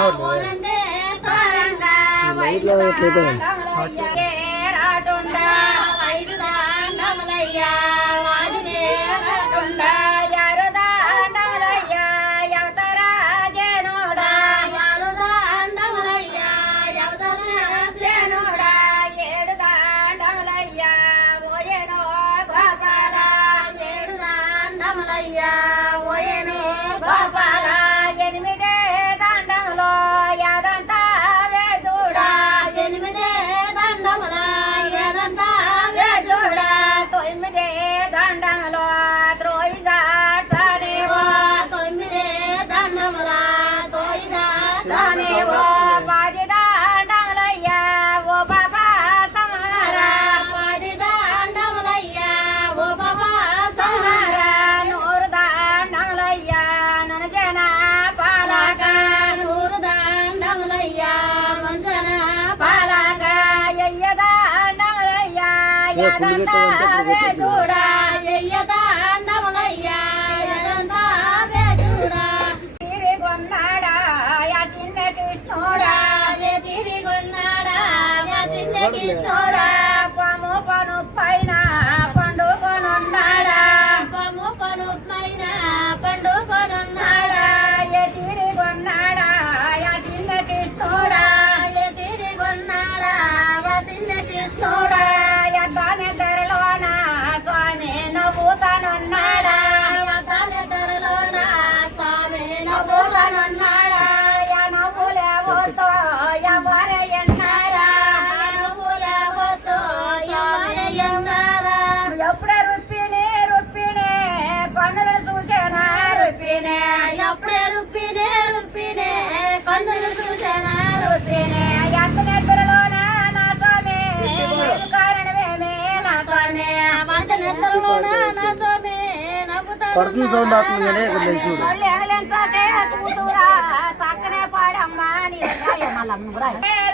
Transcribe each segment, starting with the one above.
ఓనందే తారంగా వైద్య రాటుండా వైద్య దండములయ్యా వాదినే రాటుండా యారుదండములయ్యా యవతరా జనుడా యారుదండములయ్యా యవతరా జనుడా ఏడు దండములయ్యా ఓయనో గోపాల ఏడు దండములయ్యా ఓయనో గోపాల ఎనిమిదే దండములో యాదంతా వేదుడా ఎనిమిదే దండముల యాదంతా వేదుడా తొమ్మిదే దండములో త్రోయిదాటనేవో తొమ్మిదే దండముల త్రోయిదాటనేవో పది దండములయ్యా ఓ బాబా సమారా పది దండములయ్యా ఓ బాబా సమారా నూరు దండములయ్యా నన్ను జన పాలక నూరు దండములయ్యా మంచన పాలక ఎయ్య దండములయ్యా యదంతా వేదుడా ఎయ్య దండములయ్యా యదంతా వేదుడా తిరిగొన్నాడా యా చిన్న కృష్ణుడా తిరిగొన్నాడా యా చిన్న కృష్ణుడా పాము పను పైన పండుకొనున్నాడా పాము పను పైన పండుకొనున్నాడా ఏ తిరిగొన్నాడా యా చిన్న కృష్ణుడా తిరిగొన్నాడా యా చిన్న కృష్ణుడా యద్దాని ధరలోన స్వామి నవ్వుతానున్నాడా యద్దాని ధరలోన స్వామి నవ్వుతానున్నాడా యా నవ్వులేవోతో ఎవరే ఎన్నారా నవ్వులేవోతో ఎవరే ఎన్నారా ఎప్పుడే రుప్పినే రుప్పినే కన్నులను చూసేనా రుప్పినే ఎప్పుడే రుప్పినే రుప్పినే కన్నులను చూసేనా రుప్పినే ఎంత నిద్రలోన నా స్వామి కారణమేమే నా స్వామి వంట నిద్రలోన నా స్వామి పడుతుంది సౌండ్ ఆత్మగానే ఇక్కడ లేచి చూడు. చక్కనే పాడమ్మా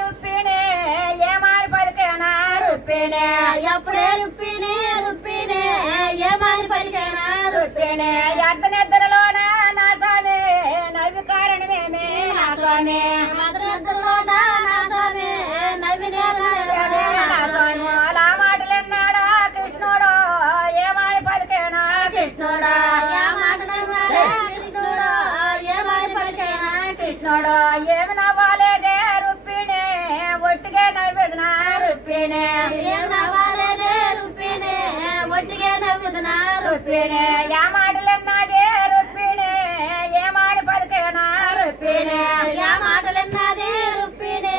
రుప్పినే ఏమాని పలికేనా రుప్పినే ఎప్పుడే రుప్పినే రుప్పినే ఏమాని పలికేనా రుప్పినే ఎంత నిద్రలోన నా స్వామి నవ్వి కారణమేమే నా స్వామి ఎంత నిద్రలోన నా స్వామి నవ్వి నా స్వామి అలా మాటలన్నాడా కృష్ణుడు ఏమాని పలికేనా కృష్ణుడా ఏ మాటలన్నాడా కృష్ణుడు ఏమాని పలికేనా కృష్ణుడు ఏమి నవ్వాలేదే రుప్పినే ఒట్టిగే నవ్వేదనా రుప్పినే ఏమి నవ్వాలేదే రుప్పినే ఒట్టిగే నవ్వేదనా రుప్పినే ఏ మాటలన్నాదే రుప్పినే ఏమాని పలికేనా రుప్పినే ఏ మాటలన్నాదే రుప్పినే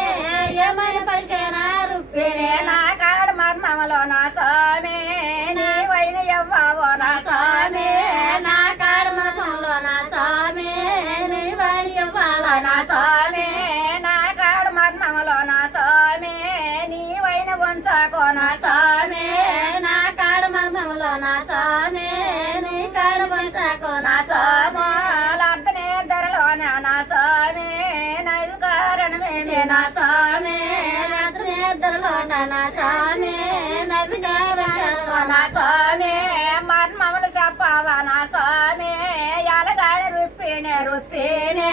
ఏమని పలికేనా రుప్పినే నా కాడ మర్మములో నా స్వామి నీ వైన ఎవ్వావో నా స్వామి నా కాడ మర్మములో నా స్వామి నీ వైన ఎవ్వాలో నా స్వామి నా కాడ మర్మములో నా స్వామి నీ వైన వంచకో నా స్వామి నా కాడ మర్మములో నా స్వామి నీ కాడ వంచకో నా స్వామి అర్థనే ధరలోన నా స్వామి నైరు కారణమేమే నా స్వామి అర్థనే ధరలోన నా స్వామి నవి కారణమో నా స్వామి మర్మములు చెప్పావా నా స్వామి ఎలగాడ రుప్పినే రుప్పినే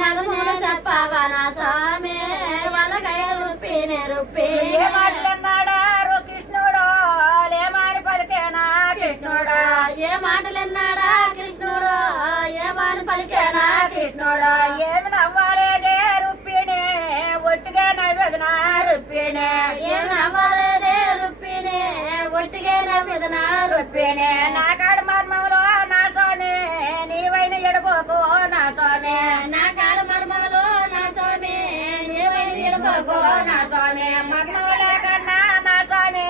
మర్మములు చెప్పావా నా స్వామి వలగాయ రుప్పినే రుప్పినే మాటలన్నాడా కృష్ణుడు ఏమాని పలికేనా కృష్ణుడా ఏ మాటలన్నాడా కృష్ణుడు ఏమాని పలికేనా కృష్ణుడా ఏమి నవ్వాలేదే రుప్పినే ఒట్టిగా నవ్వేదనా రుప్పినే ఏమి నవ్వాలేదే రుప్పినే ఒట్టిగా నవ్వేదనా రుప్పినే నా కాడ మర్మములో నా స్వామి నీవైన ఎడబోకు నా స్వామి నా కాడ మర్మములో నా స్వామి ఏవైన ఎడబోకు నా స్వామి మర్మముల కన్నా నా స్వామి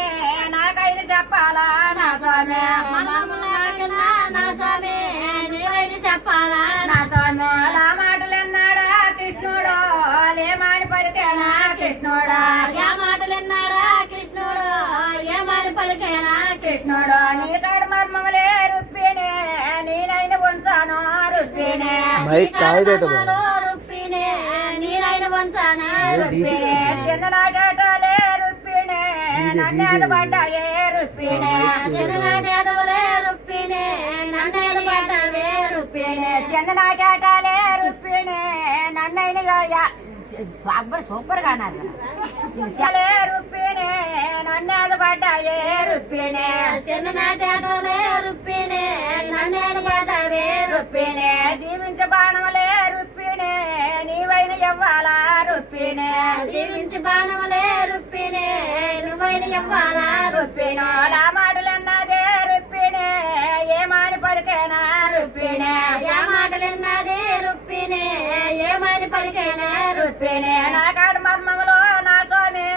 నాకైన చెప్పాలా నా స్వామి మర్మముల కన్నా నా స్వామి నీవైన చెప్పాలా నా స్వామి నా మాటలన్నాడా కృష్ణుడు ఏమాని పలికేనా కృష్ణుడా ఏ మాటలన్నాడా కృష్ణుడు ఏమాని పలికేనా కృష్ణుడు నీ కాడ మర్మములే రుప్పినే నేనైన వంచాను రుప్పినే రుప్పినే నేనైన వంచాను రుప్పినే చిన్ననాటలే రుప్పినే నన్నేది పడ్డాయే రుప్పినే చిన్ననాటేదవలే రుప్పినే నన్నేది పడ్డావే రుప్పినే చిన్ననాటాలే రుప్పినే నన్నైన సూపర్ గా అన్నారు రుప్పినే నన్నేది పడ్డాయే రుప్పినే చిన్ననాటేటలే రుప్పినే నన్నేది పడ్డావే రుప్పినే దీవించ బాణములే రుప్పినే నీవైన ఇవ్వాలా రుప్పినే దీవించి బాణములే రుప్పినే నువ్వైన ఇవ్వాలా రుప్పినో లా మాటలన్నదే రుప్పినే ఏమాని పలికేనా రుప్పినే ఏ మాటలన్నదే రుప్పినే ఏమాని పలికేనా రుప్పినే నా కాడు మర్మములో నా స్వామి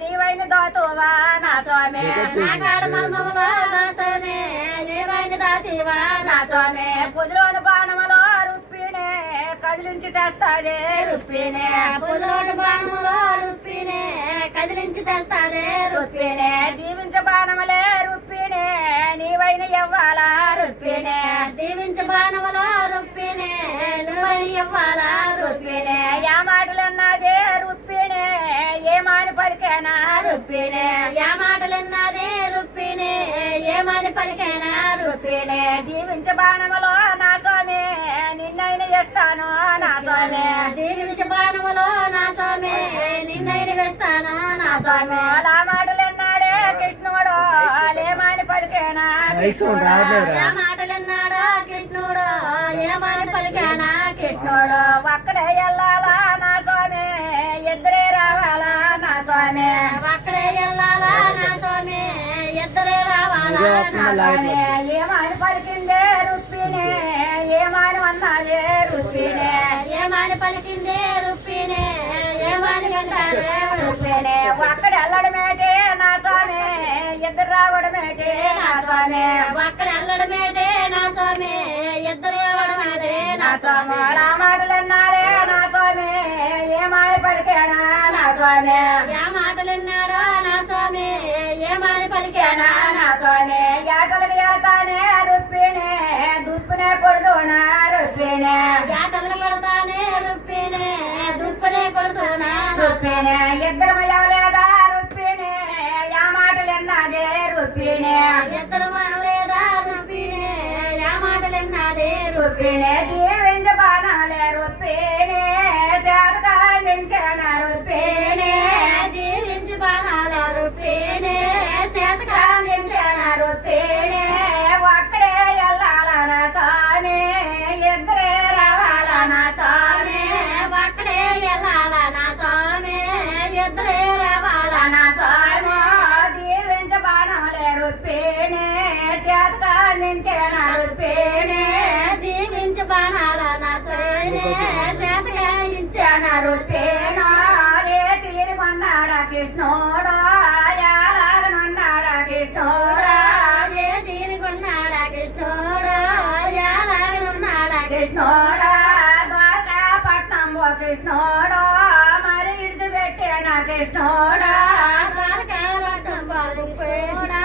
నీవైన దాతువా నా స్వామి నా కాడు మర్మములో నా స్వామి నీవైన దాతివా నా స్వామి పొదిలోని బాణములో రుప్పినే కదిలించి తెస్తాదే రుప్పినే పొదిలోని బాణములో రుప్పినే కదిలించి తెస్తాదే రుప్పినే దీవించ బాణములే రుప్పినే నీవైన ఇవ్వాలా రుప్పినే దీవించ బాణములో రుప్పినే నువ్వైన ఇవ్వాలా రుప్పినే యా మాటలన్నదే రుప్పినే ఏమాని పలికేనా రుప్పినే యా మాటలన్నదే రుప్పినే ఏమాని పలికేనా రుప్పినే దీవించ బాణములో నా స్వామి నిన్నైన ఇస్తాను నా స్వామి దీవించ బాణములో నా స్వామి నిన్నైన వేస్తాను నా స్వామి అలా మాటలన్నాడే కృష్ణుడు ఏమాని పలికేనా యా మాటలన్నాడు కృష్ణుడు ఏమాని పలికేనా కృష్ణుడు ఒక్కడే వెళ్ళాలా నా స్వామి ఇద్దరే రావాలా నా స్వామి ఒక్కడే వెళ్ళాలా నా స్వామి ఇద్దరే రావాలా నా స్వామి ఏమాని పలికిందే రుప్పినే ఏమాని అన్నాదే రుప్పినే ఏమాని పలికిందే రుప్పినే ఏమాని అంటారే రుప్పినే ఒక్కడ వెళ్ళడమేటే నా స్వామి ఇద్దరు రావడమేటే నా స్వామి ఒక్కడ వెళ్ళడమేటే నా స్వామి ఇద్దరు రావడమేటే నా స్వామి నా మాటలన్నాడే నా స్వామి ఏమాని పలికేనా నా స్వామి ఏ మాటలన్నాడో నా స్వామి ఏమాని పలికేనా నా స్వామి ఏటలకు ఏతానే రుప్పినే దుప్పునే కొడుతున్నా రుప్పినే ఏటలకు కొడతానే రుప్పినే దుప్పునే కొడుతున్నా రుప్పినే ఇద్దరు లేదా రుప్పినే యా మాటలన్నదే రుప్పినే ఇద్దరు లేదా రుప్పినే యా మాటలన్నదే రుప్పినే దీవించ బాణాలే రుప్పినే శాతకాండించన రుప్పినే దీవించి బాణాలే రుప్పినే శాతకాండించన రుప్పినే ఒక్కడే వెళ్ళాల నా స్వామి ఇద్దరే రావాల నా స్వామి ఒక్కడే వెళ్ళాల నా స్వామి ఇద్దరే రావాల నా స్వామి దీవించ బాణములే రుప్పినే శాతకాండించన రుప్పినే దీవించ బాణాల నా స్వామి శాతకాండించన రుప్పినా ఏ తీరుకొన్నాడా కృష్ణుడా ఎలాగనున్నాడా కృష్ణుడా ఏ తీరుకొన్నాడా కృష్ణుడా ఎలాగనున్నాడా కృష్ణుడా ద్వారకాపట్నం ఓ కృష్ణుడా మరి ఇడిచిపెట్టానా కృష్ణుడా ద్వారకాపట్నం కృష్ణుడా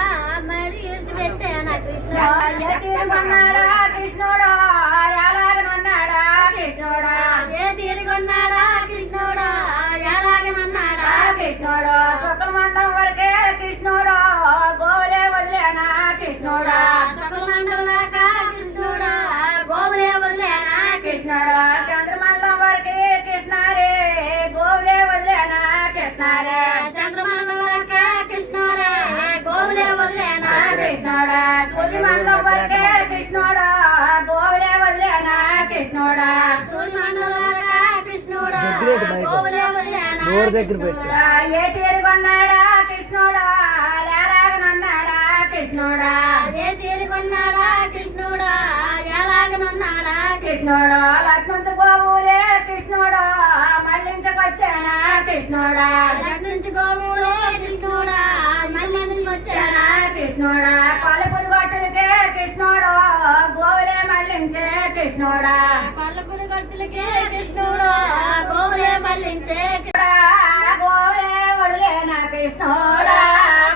మరి ఇడిచిపెట్టానా కృష్ణుడా ఏ తీరుకొన్నాడా కృష్ణుడా ఎలాగనున్నాడా కృష్ణుడా ఏ తీరుకొన్నాడా కృష్ణుడా ఎలాగనున్నాడా కృష్ణుడు శుక్లమండం వరకే కృష్ణుడు గోవులే వదిలేనా కృష్ణుడా శుక్లమండం వరకే కృష్ణుడా గోవులే వదిలేనా కృష్ణుడు చంద్రమండలం వరకే కృష్ణారే గోవులే వదిలేనా కృష్ణారే చంద్రమండలం వరకే కృష్ణుడే గోవులే వదిలేనా కృష్ణుడా సూర్యమండలం వరకే కృష్ణుడు గోవులే వదిలేనా కృష్ణుడా సూర్యమండలం వరకే కృష్ణుడా గోవులే వదిలేనా ఏ తీరుకొన్నాడా కృష్ణుడా ఎలాగనున్నాడా కృష్ణుడా ఏ తీరుకొన్నాడా కృష్ణుడా ఎలాగనున్నాడా కృష్ణుడా లక్ష్మణ్ గోవులే కృష్ణుడా మళ్ళించకొచ్చానా కృష్ణుడా లక్ష్మణ్ గోవులే కృష్ణుడా మళ్ళించకొచ్చానా కృష్ణుడా కొల్లపురి గొట్టులకే కృష్ణుడు గోవులే మళ్ళించే కృష్ణుడా కొల్లపురి గొట్టులకే కృష్ణుడు గోవులే మళ్ళించే గోవులే వదిలేనా కృష్ణుడా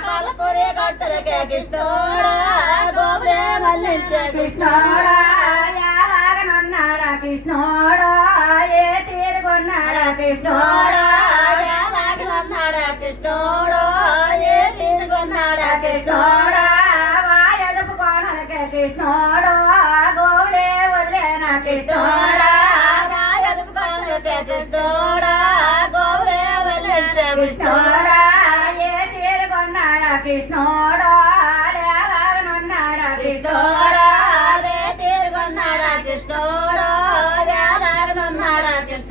కొల్లపురి గొట్టులకే కృష్ణుడా గోవులే మళ్ళించే కృష్ణుడా ఎలాగనున్నాడా కృష్ణుడా ఏ తీరుకొన్నాడా కృష్ణుడా ఎలాగనున్నాడా కృష్ణుడా ఏ తీరుకొన్నాడా కృష్ణుడా వాయదపు కోనలకే కృష్ణుడా గోవులే వదిలేనా కృష్ణుడా వాయదపు కోనలకే కృష్ణుడా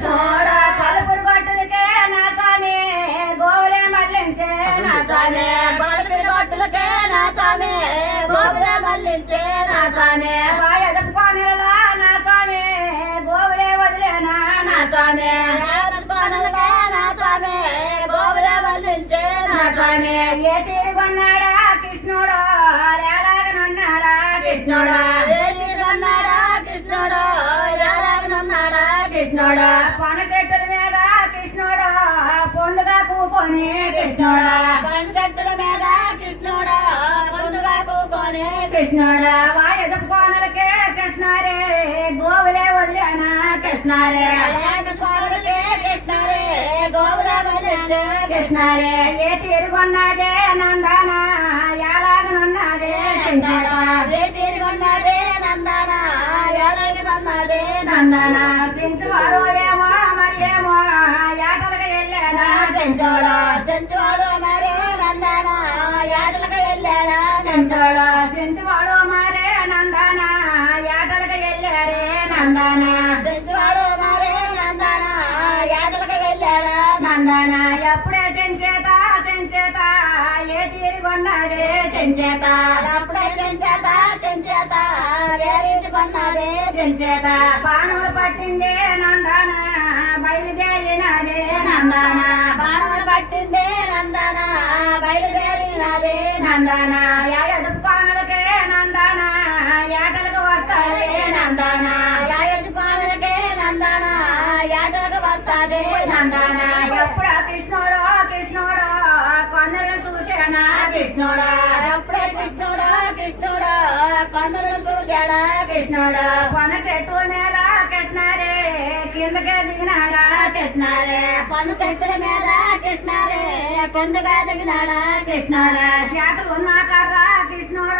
కృష్ణోడ పలుపురు గొట్టులకే నా స్వామి గోవులే మళ్ళించే నా స్వామి పలుపురు గొట్టులకే నా స్వామి గోవులే మళ్ళించే నా స్వామి వాయదపు కోనెలలో నా స్వామి గోవులే వదిలేనా నా స్వామి కోనలకే నా స్వామి గోవులే వదిలించే నా స్వామి ఏ తీరుగొన్నాడా కృష్ణుడు లేలాగనున్నాడా కృష్ణుడు ఏ తీరుగొన్నాడా కృష్ణుడు లేలాగనున్నాడా కృష్ణుడు పన చెట్టుల మీద కృష్ణుడు పొండుగా కూకొని కృష్ణుడు పన చెట్టుల మీద కృష్ణుడు పొండుగా కూకొని కృష్ణుడు వాయదపు కోనలకే కృష్ణారే గోవులే వదిలేనా కృష్ణారే కోనలకే కృష్ణారే గోవులే వదిలించే కృష్ణారే ఏ తీరుగొన్నాడే నందన ఎలాగనున్నదే నందన ఏ తీరుగొన్నాడే నందన ఎలాగనున్నదే నందన సించువాడు ఏమో మరి ఏమో ఏటలకు వెళ్ళాడా చెంచోడు చెంచువాడు మరే నందన ఏటలకు వెళ్ళాడా చెంచోడు చెంచువాడు మరే నందన ఏటలకు వెళ్ళారే నందన చెంచువాడు మరే నందన ఏటలకు వెళ్ళారా నందన ఎప్పుడే చెంచేత చెంచేత ఏ తీరుగొన్నదే చెంచేత ఎప్పుడే చెంచేత చెంచేత ఏ రీతిగొన్నదే చెంచేత బాణములు పట్టిందే నందన బయలుదేరినదే నందన బాణములు పట్టిందే నందన బయలుదేరినదే నందన ఎదుపు కోనలకే నందన ఏటలకు వస్తాదే నందన ఎదుపు కోనలకే నందన ఏటలకు వస్తాదే నందన ఎప్పుడా కృష్ణుడు కృష్ణుడు కొందరు చూసానా కృష్ణుడు ఎప్పుడే కృష్ణుడు కృష్ణుడు కొందరు చూసాడా కృష్ణుడు కొన చెట్టు మీద కృష్ణారే కిందకే దిగినాడా కృష్ణారే కొన చెట్టుల మీద కృష్ణారే కిందగా దిగినాడా కృష్ణారే చేతులు ఉన్న కర్ర కృష్ణుడు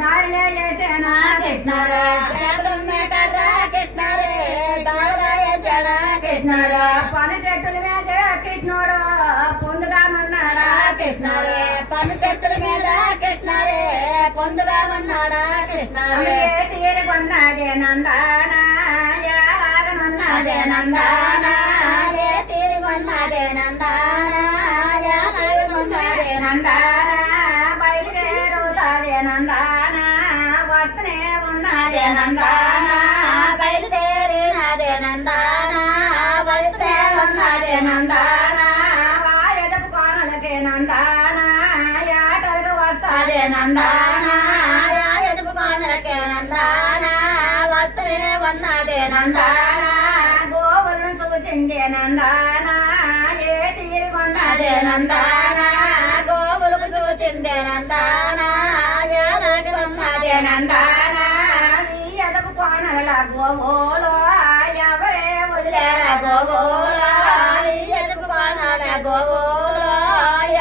దారిలే చేసేనా కృష్ణారే చేతులు ఉన్న కర్ర కృష్ణారే దారిగా చేసాడా కృష్ణారే కొన చెట్టుల మీద కృష్ణుడు పొందుగా ఉన్నాడా కృష్ణారే పన్న చెట్టుల మీద కృష్ణారే పొందుగా ఉన్నాడా కృష్ణారే తీరుగొన్నదే నందన ఎలాగనున్నదే నందన ఏ తీరుగొన్నదే నందన ఎలాగనున్నదే నందన బయలుదేరుతాదే నందన వస్తనే ఉన్నదే నందన బయలుదేరినదే నందన వస్తే ఉన్నదే నందన వాయదపు కోనలకే నందన ఏటలకు వస్తాదే నందన ఎదుపు కోనలకే నందన వస్తనే ఉన్నదే నందన గోవులను చూచిందే నందన ఏ తీరుగొన్నదే నందన గోవులకు చూచిందే నందన ఎలాగ ఉన్నదే నందన ఈ ఎదుపు కోనల గోవులో ఎవరే వదిలేరా గోవులో ఈ ఎదుపు కోనల గోవులో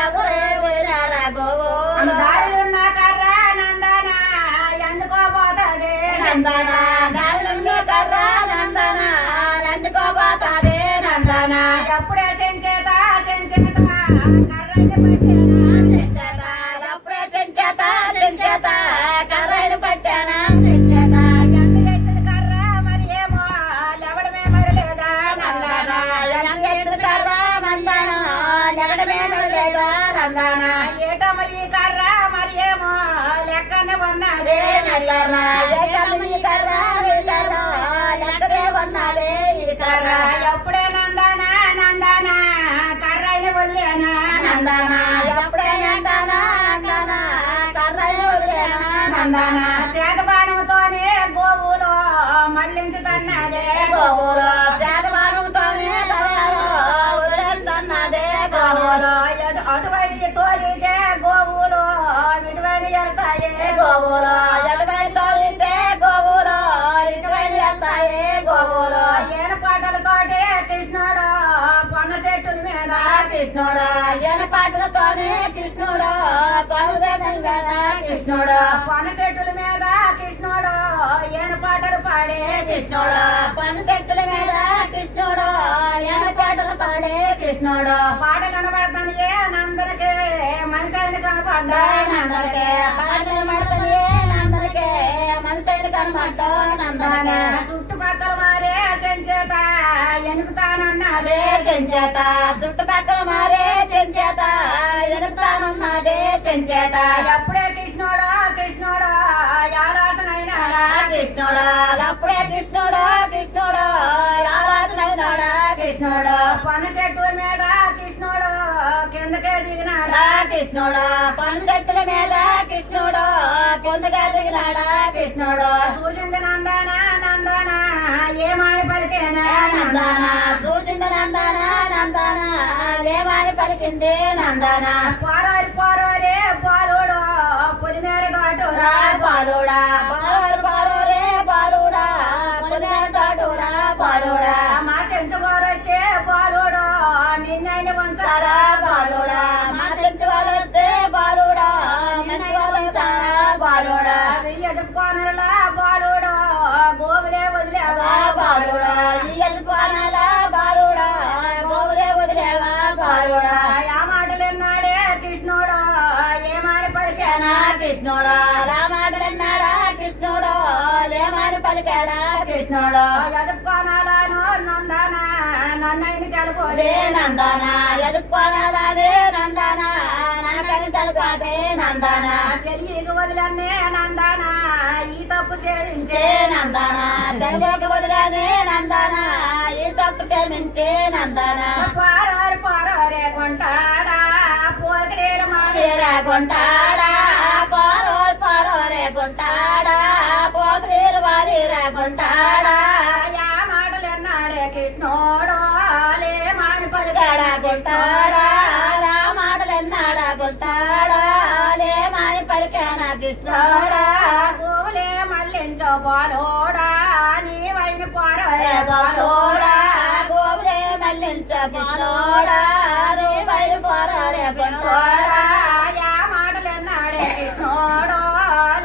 ఎవరే వదిలేరా గోవులో దారులున్న కర్ర నందన ఎందుకోబోతదే నందన దారులున్న కర్ర నందన ఎందుకోబోతదే నందన ఎప్పుడే చెంచేత చెంచేత కర్రైన పట్టేనా చెంచేత ఎప్పుడే చెంచేత చెంచేత కర్రైన పట్టానా చెంచేత ఎంత ఎత్తున కర్ర మరి ఏమో లెవడమే మరి లేదా నందన ఎంత ఎత్తున కర్ర నందన లెవడమే మరి లేదా నందన ఏటమ్మ ఈ కర్ర మరి ఏమో లెక్కనే ఉన్నదే నందన ఏటమ్మ ఈ కర్ర లెక్కనే ఉన్నదే ఈ కర్ర ఎప్పుడే నందన నందన కర్రైన వదిలేనా నందన ఎప్పుడే నందన నందన కర్రైన వదిలేనా నందన చేత బాణముతోనే గోవులో మళ్ళించుతున్నదే గోవులో చేత బాణముతోనే కర్రలో వదిలేస్తున్నదే గోవులో అటువైపు తోలితే గోవులో ఇటువైపు ఎడతాయే గోవులో ఎటువైపు తోలితే గోవులో ఇటువైపు ఎడతాయే గోవులో ఏనపాటలతోటి కృష్ణుడు కొన్న చెట్టుల మీద కృష్ణుడు ఏనపాటలతోనే కృష్ణుడు కొన్న చెట్టుల మీద కృష్ణుడు కొన్న చెట్టుల మీద కృష్ణుడు ఏనపాటలు పాడే కృష్ణుడు కొన్న చెట్టుల మీద కృష్ణుడు ఏనపాటలు పాడే కృష్ణుడు పాట కనబడతాను ఏ నందరికే మనిషి అయిన కనపడ్డా నందరికే పాట కనబడతాను ఏ నందరికే మనిషి అయిన కనబడ్డా నందరికే చుట్టుపక్కల వారే చెంచేత ఎనుకుతా చెంచేత చుట్టుపక్కల మారే చెంచేత ఎదుగుతానున్నదే చెంచేత అప్పుడే కృష్ణుడా కృష్ణుడా యాలాసనైనాడా కృష్ణుడా అప్పుడే కృష్ణుడా కృష్ణుడా యాలాసనైనాడా కృష్ణుడా పన్ను చెట్టు మీద కృష్ణుడు కిందకే దిగినాడా కృష్ణుడు పన్ను చెట్టుల మీద కృష్ణుడు కిందకే దిగినాడా కృష్ణుడు చూసింది నందన నందన ఏమాని పలికేనా నందన చూసింది నందన నందన ఏమాని పలికింది నందన పారోరి పారోరే పాలుడు పులిమేర దాటురా పాలుడా పారోరి పారోరే పాలుడా పులిమేర దాటురా పాలుడా మా చెంచువారైతే పాలుడు నిన్నైన వంచారా బాలుడా మా చెంచువారైతే బాలుడా నిన్నైన వంచారా బాలుడా ఎదుర్కొనలా బాలుడా గోవులే వదిలేవా బాలుడా ఎదుర్కొనలా బాలుడా గోవులే వదిలేవా బాలుడా ఆ మాటలన్నాడే కృష్ణుడు ఏమాని పలికానా కృష్ణుడు ఆ మాటలన్నాడా కృష్ణుడు ఏమాని పలికాడా కృష్ణుడు ఎదుర్కొనాలను నందన నన్నైని తెలుపోదే నందన ఎదుర్కొనాలనే నందన నాకని తెలుపాదే నందన తెలియక వదిలనే నందన ఈ తప్పు చేయించే నందన తెలియక వదిలనే నందన ఈ తప్పు చేయించే నందన పారోరి పారోరే కొంటాడా పోకిరేలు మారేరా కొంటాడా పారోరి పారోరే కొంటాడా పోకిరేలు మారేరా కొంటాడా యా మాటలన్నాడే కృష్ణుడు లేమాని పలికాడా కృష్ణుడా ఆ మాటలన్నాడా కృష్ణుడా లేమాని పలికానా కృష్ణుడా గోవులే మళ్ళించో బాలోడా నీవైన పారోరే బాలోడా గోవులే మళ్ళించో కృష్ణుడా నీవైన పారోరే కృష్ణుడా యా మాటలన్నాడే కృష్ణుడు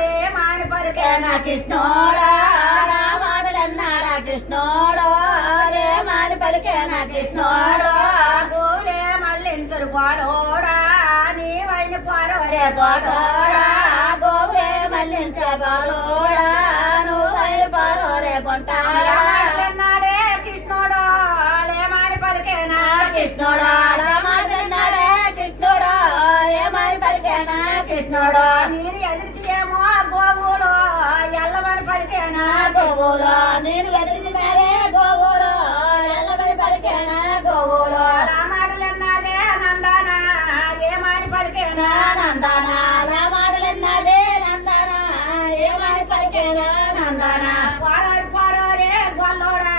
లేమాని పలికానా కృష్ణుడా ఆ మాటలన్నాడా కృష్ణుడు లేమాని పలికానా కృష్ణుడు గోవులే మళ్ళించరు బాలోడా నీవైన పారోరే బాలోడా గోవులే మళ్ళించే బాలోడా నువ్వైన పారోరే కొంటాడే కృష్ణుడు లేమాని పలికేనా కృష్ణుడు మాటన్నాడే కృష్ణుడు ఏమని పలికేనా కృష్ణుడు నేను ఎదురుతీయేమో గోవులు ఎల్లమని పలికేనా గోవులు నేను ఎదురుతి మేరే గోవులు ఎల్లమని పలికేనా గోవులు ఆ మాటలన్నదే నందన ఏమని పలికేనా నందన ఆ మాటలన్నదే నందన ఏమని పలికేనా నందన పారోరి పారోరే గొల్లోడా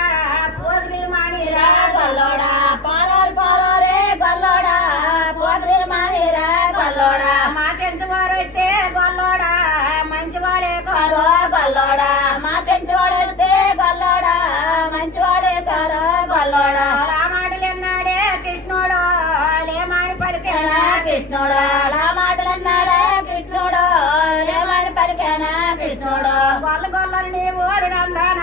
పోగిరి మానిరా గొల్లోడా పారోరి పారోరే గొల్లోడా పోగిరి మానిరా గొల్లోడా మా చెంచువారైతే గొల్లోడా మంచివాడే కారో గొల్లోడా మా చెంచువాడైతే గొల్లోడా మంచివాడే కారో గొల్లోడా ఆ మాటలన్నాడే కృష్ణుడు లేమాని పలికేనా కృష్ణుడు ఆ మాటలన్నాడే కృష్ణుడు లేమాని పలికేనా కృష్ణుడు గొల్ల గొల్లని నీవు నందన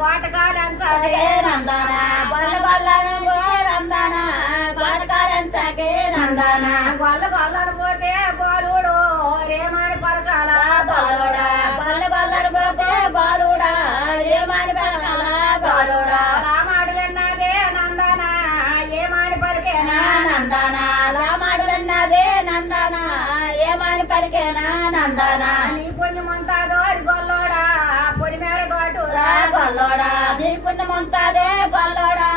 గోటకాలంచకే నందన గొల్ల గొల్లని నందన గోటకాలంచకే నందన గొల్ల గొల్లని పోతే బాలుడు రేమాని పలకాల బాలుడా గొల్ల గొల్లని పోతే బాలుడా రేమాని పలకాల బాలుడా ఆ మాటలన్నదే నందన ఏమాని పలికేనా నందన ఆ మాటలన్నదే నందన ఏమాని పలికేనా నందన నీ పుణ్యమంతాదో గొల్లోడా పొలిమేర గోటురా గొల్లోడా నీ పుణ్యమంతాదే గొల్లోడా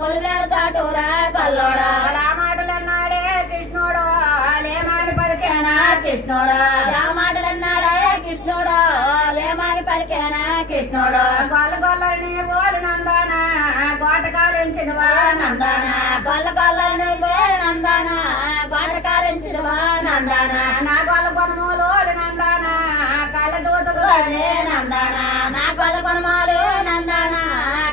పొలిమేర దాటురా గొల్లోడా ఆ మాటలన్నాడే కృష్ణుడు లేమాని పలికేనా కృష్ణుడు ఆ మాటలన్నాడే కృష్ణుడు లేమాని పలికేనా కృష్ణుడు గొల్ల గొల్లని ఓలు నందన గోటకాలించినవా నందన గొల్ల గొల్లని నందన గోటకాలించినవా నందన నా గొల్ల కొనమూలు నందన కళ్ళ దూతలే నందన నా గొల్ల కొనమాలు నందన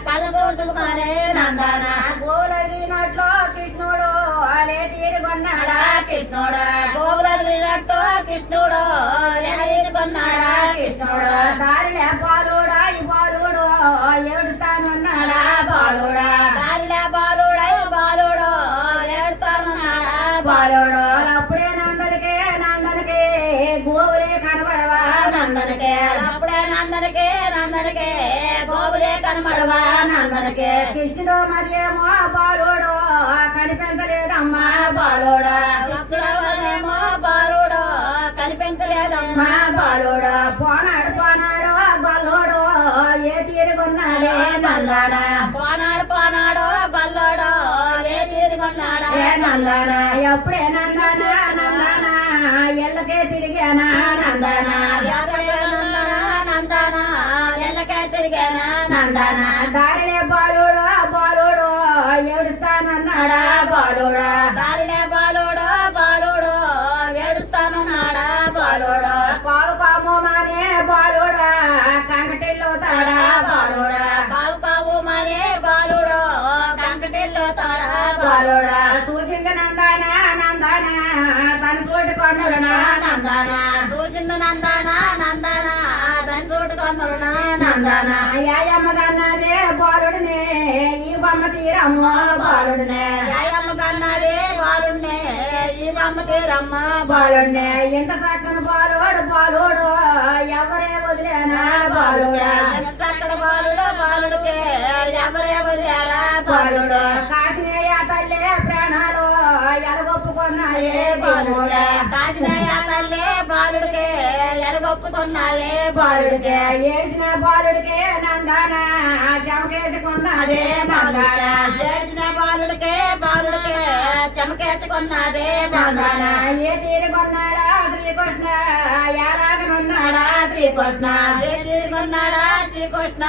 కళ్ళ దూసుకుమారే నందన గోవులగినట్లు కృష్ణుడు అలే తీరుకొన్నాడా కృష్ణుడు గోవులగినట్టు కృష్ణుడు కొన్నాడా కృష్ణుడు దారిలే బాలుడా ఈ బాలుడు ఏడుస్తానున్నాడా బాలుడా దారిలే బాలుడా ఈ బాలుడు ఏడుస్తానున్నాడా బాలుడు అప్పుడే నందనకే నందనకే గోవులే కనబడవా నందనకే అప్పుడే నందనకే నందనకే గోవులే కనబడవా నందనకే కృష్ణుడు మరియేమో బాలుడు నల్లోడా పోనాడు పోనాడు గొల్లోడు ఏ తీరుకున్నాడా నల్లోడా ఎప్పుడే నందనా నందనా ఎల్లకే తిరిగానా నందనా నందనా నందనా ఎల్లకే తిరిగానా నందనా దారిలే బాలుడు బాలుడు ఏడుస్తానన్నాడా బాలుడు దారిలే బాలుడు బాలుడు ఏడుస్తానన్నాడా బాలుడు కావు కాము మానే బాలుడా కంకటిల్లు తాడా బాలుడా కావు కావు మానే బాలుడు కంకటిల్లు తాడా బాలుడా సూచింది నందనా నందనా తన చోటు కొన్నరునా నందనా సూచింది నందనా నందనా తన చోటు కొన్నరునా నందనా యాయమ్మ కన్నదే బాలుడినే ఈ బొమ్మ తీరమ్మ బాలుడినే యాయమ్మ కన్నదే బాలుడినే ఈ బొమ్మ తీరమ్మ బాలుడినే ఎంత చక్కని బాలుడు బాలుడు ఎవరే వదిలేనా బాలుడా ఎంత చక్కని బాలుడు బాలుడికే ఎవరే వదిలేరా బాలుడు కాచినేయ తల్లే ప్రాణాలు ఎలగొప్పుకున్నాయే బాలుడే కాచినేయ తల్లే బాలుడికే ఎలగొప్పుకున్నాయే బాలుడికే ఏడ్చిన బాలుడికే నందనా చెమకేసుకున్నదే నందనా ఏడ్చిన బాలుడికే బాలుడికే చెమకేసుకున్నదే నందనా ఏ తీరుకున్నాడా శ్రీకృష్ణ ఎలాగనున్నాడా శ్రీకృష్ణ ఏ తీరుకున్నాడా శ్రీకృష్ణ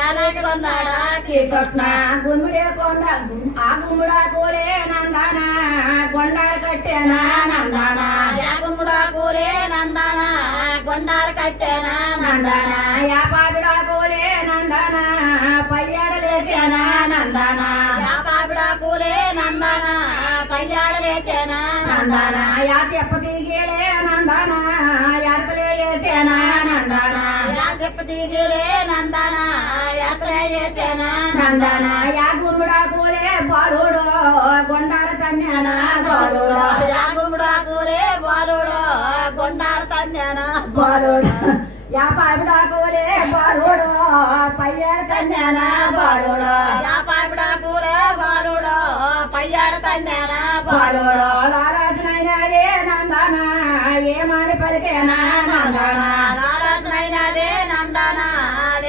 ఎలాగనున్నాడా శ్రీకృష్ణ గుమ్మిడే కొండ ఆ గుమ్ముడా కూలే Nandana కొండారు కట్టేనా Nandana yeah గుమ్ముడా కూలే Nandana కొండారు కట్టేనా Nandana yeah పాపిడా కూలే Nandana పయ్యాడలేచేనా Nandana yeah పాపిడా కూలే Nandana పయ్యాడలేచేనా Nandana yeah తెప్ప తీగేలే నందనా ఎడతలే వేసేనా నందనా యా తెప్ప తీగేలే నందనా ఎడతలే వేసేనా నందనా యా గుమ్ముడా కూలే బాలుడు కొండారు తన్యానా బాలుడు యా గుమ్ముడా కూలే బాలుడు కొండారు తన్యానా బాలుడు యా పాపిడా కూలే బాలుడు పయ్యాడు తన్యానా బాలుడు యా పాపిడా కూలే బాలుడు పయ్యాడు తన్యానా బాలుడు లాలాసనైనాదే నందనా ఏమాని పలికేనా నందనా లాలాసనైనాదే నందనా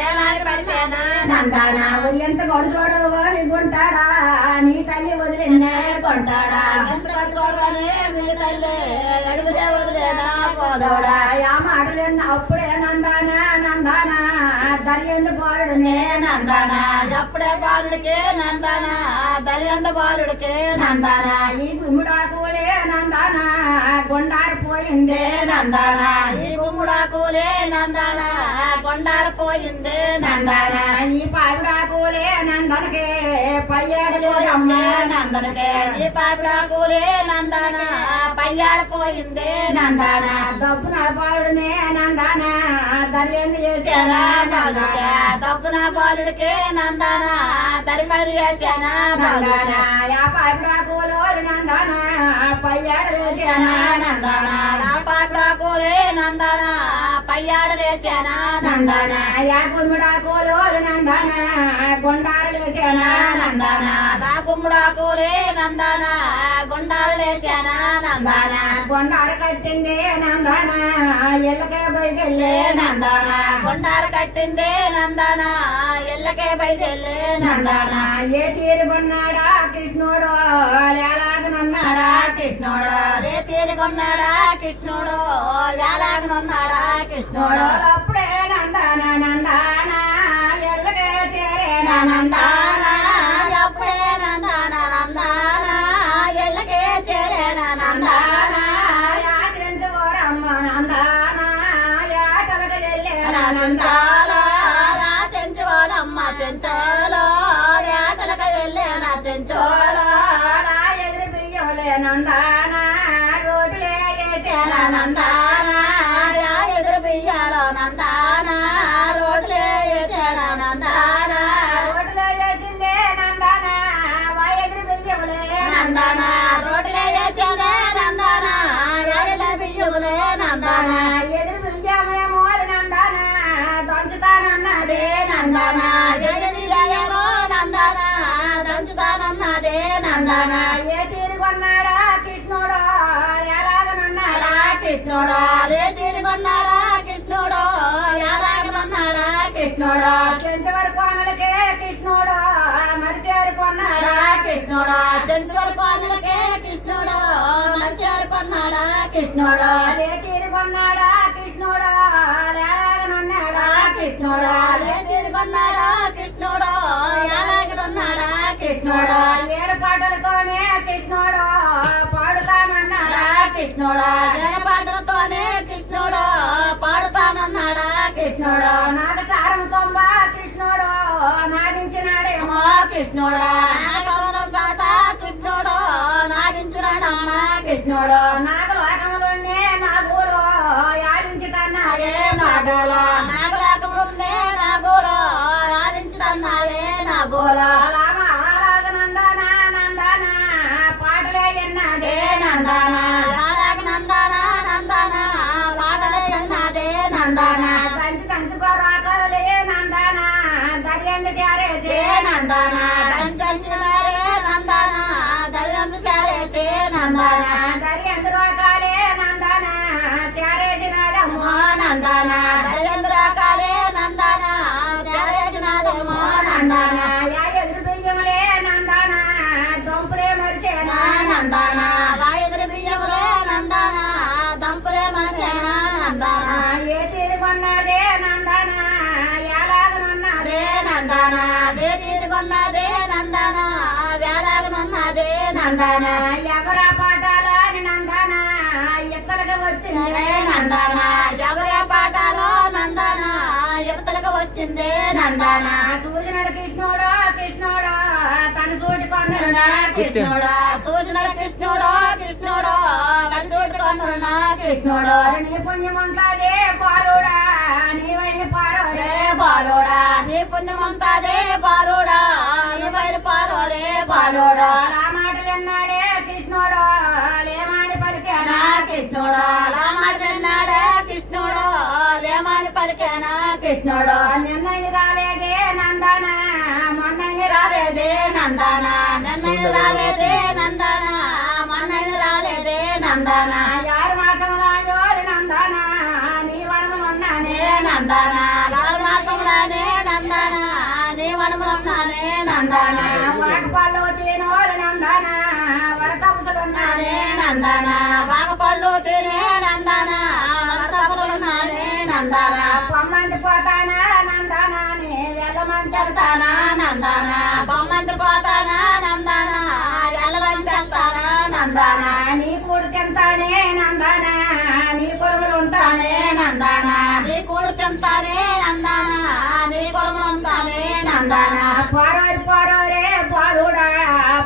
ఏమాని పలికేనా నందనా ఎంత గొడసోడు కొంటాడా నీ తల్లి వదిలినే కొంటాడా ఎంత గొడసోడని నీ తల్లి అడుగులే వదిలేనా పోలోడా యా మాటలు అప్పుడే నందనా నందనా దర్యందు బాలుడినే నందనా అప్పుడే బాలుడికే నందనా దర్యందు బాలుడికే నందనా ఈ గుమ్ముడా కూలే నందనా కొండారు పోయిందే నందనా ఈ గుమ్ముడా కూలే నందనా కొండారు పోయిందే నందనా ఈ పాపిడా కూలే నందనకే పయ్యాడు అమ్మ నందనకే ఈ పాపిడా కూలే నందనా పయ్యాడు పోయిందే నందనా దబ్బున బాలుడినే నందనా దర్యందు చేశానా నందనా దబ్బున బాలుడికే నందనా దరిమరి చేశానా నందనా యా పాపిడా కూలోలు నందనా పయ్యాడు చేశానా నందనా యా పాపిడా కూలే నందనా పయ్యాడు లేచానా నందనా యా గుమ్ముడా కూలోలు నందనా గుండారు లేచానా నందనా యా గుమ్ముడా కూలే నందనా గుండారు లేచానా నందనా గుండారు కట్టింది నందనా ఎల్లకే బయటెళ్ళే నందనా గుండారు కట్టింది నందనా ఎల్లకే బయటెళ్ళే నందనా ఏ తీరుకున్నాడా కృష్ణుడు ఎలాగనున్నాడా కృష్ణుడు ఏ తీరుకున్నాడా కృష్ణుడు ఎలాగనున్నాడా కృష్ణుడు అప్పుడే నందనా నందనా ఎల్లకే చేరేనా నందనా అప్పుడే నందనా నందనా ఎల్లకే చేరేనా నందనా ఆశించుకోరమ్మ నందనా ఏటలకు వెళ్ళేనా నందాలా ఆశించుకోలమ్మ చెంచోలో ఏటలకు వెళ్ళేనా చెంచోలో ఎదురు బియ్యంలే నందనా రోడ్లే వేసేనా నందనా ఎదురు బియ్యాలో నందనా రోడ్లే వేసేనా నందనా రోడ్లే వేసిందే నందనా ఎదురు బియ్యంలే నందనా రోడ్లే వేసిందే నందనా ఎదురు బియ్యంలే నందనా ఎదురు బియ్యమేమో నందనా దంచుతానన్నదే నందనా ఎదురు బియ్యమో నందనా దంచుతానన్నదే కృష్ణుడా చెంచుకొని పాలకే కృష్ణుడా మత్స్యాలు కొన్నాడా కృష్ణుడా లేచీరు కొన్నాడా కృష్ణుడా లేలాగనున్నాడా కృష్ణుడా లేచీరు కొన్నాడా కృష్ణుడా ఎలాగనున్నాడా కృష్ణుడా ఏడు పాటలతోనే కృష్ణుడా పాడుతానన్నాడా కృష్ణుడా ఏడు పాటలతోనే కృష్ణుడా పాడుతానన్నాడా కృష్ణుడా నాగసారం తొంభ కృష్ణుడు నాదించినాడేమో కృష్ణుడా నాగసారం పాట కృష్ణుడు నాదించినాడమ్మా కృష్ణుడు నాగలోకములున్నే నాగులు యాలించుతన్నాయే నాగుల నాగలోకములున్నే నాగులు యాలించుతన్నాయే నాగుల నందన నందన పాటలే ఎన్నదే నందన నందన నందన పాటలే ఎన్నదే నందన తంచి తంచుకోరాకలే నందన దర్యందు చేరేసే నందన తంచి మరే నందన దర్యందు చేరేసే నందన దర్యందు రాకాలే నందన చేరేసినాడమ్మో నందన దర్యందు రాకాలే నందన చేరేసినాడమ్మో నందన ఎదురు బియ్యములే నందన దొంపులే మరిచేనా నందన ఎదురు బియ్యములే నందన దంపులే మరిచేనా నందన ఏ తీరుకొన్నదే నందన ఎలాగనున్నదే నందన అదే తీరుకొన్నదే నందన వేలాగనున్నదే నందన ఎవరా పాఠాలని నందన ఎత్తలకు వచ్చిందే నందన ఎవరే పాఠాలో నందన ఎత్తలకు వచ్చిందే నందన సూచనడు కృష్ణుడు కృష్ణుడు తన సూటి కొన్నడా కృష్ణుడు సూచనడు కృష్ణుడు కృష్ణుడు తన సూటి కొన్నడా కృష్ణుడు నీ పుణ్యమంతాదే బాలుడా నీవైన పారోరే బాలుడా నీ పుణ్యమంతాదే బాలుడా నీవైన పారోరే బాలుడా ఆ మాటలన్నాడే కృష్ణుడు లేమాని పలికేనా కృష్ణుడు ఆ మాటలన్నాడే కృష్ణుడు లేమాని పలికేనా కృష్ణుడు నిన్నని రాలేదే నందన మొన్నని రాలేదే నందన నిన్నని రాలేదే నందన మొన్నని రాలేదే నందన 6 మాసములో నందన నీ వనమున్నానే నందన 6 మాసములనే నందన నీ వనమున్నానే నందన వాకపల్లు తినోలు నందన వరతపుసులున్నానే నందన వాకపల్లు తినే నందన వరతపులున్నానే నందన పొమ్మంది పోతానా నందన నీ వెళ్ళమంది వెళ్తానా నందన పొమ్మంది పోతానా నందన వెళ్ళమంది వెళ్తానా నందన నీ కూడు తింటానే నందన నీ కొలుములు ఉంటానే నందన నీ కూడు తింటానే నందన నీ కొలుములు ఉంటానే నందన పారోరి పారోరే బాలుడా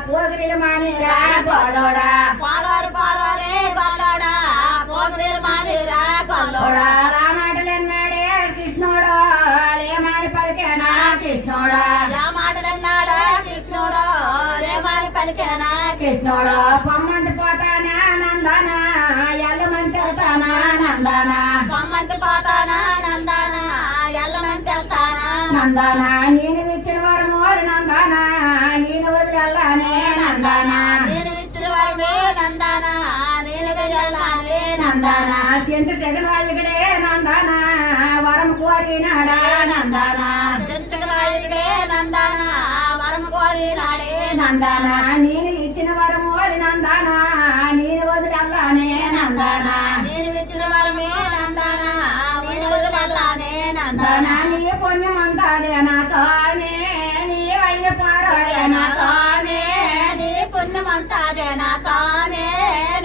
పోగిరిలు మానిరా బాలుడా పారోరి పారోరే గల్లోడా పోగిరిలు మానిరా గల్లోడా రామాటలన్నాడే కృష్ణుడు లేమాని పలికేనా కృష్ణుడు రామాటలన్నాడే కృష్ణుడు లేమాని పలికేనా కృష్ణుడు పొమ్మంది పోతానా నందన ఎల్లమంతి వెళ్తానా నందన పొమ్మంతి పోతానా నందన ఎల్లమంతి వెళ్తానా నందన నేను ఇచ్చిన వరము నందన నేను వదిలేనే నందన నేను ఇచ్చిన వరము నందన నేను వదిలేనే నందన చెంచు జగన్వాజుడే నందన వరం కోరినాడే నందన చెంచు జగన్వాజుడే నందన వరం కోరినాడే నందన నేను ఇచ్చిన వరము నందన నేను వదిలేనే నందన నేను ఇచ్చిన వరము నందన నేను వదిలేనే నందన నీ పుణ్యమంతాదే నా స్వామి నీ వైన పారోరే నా స్వామి నీ పుణ్యమంతాదే నా స్వామి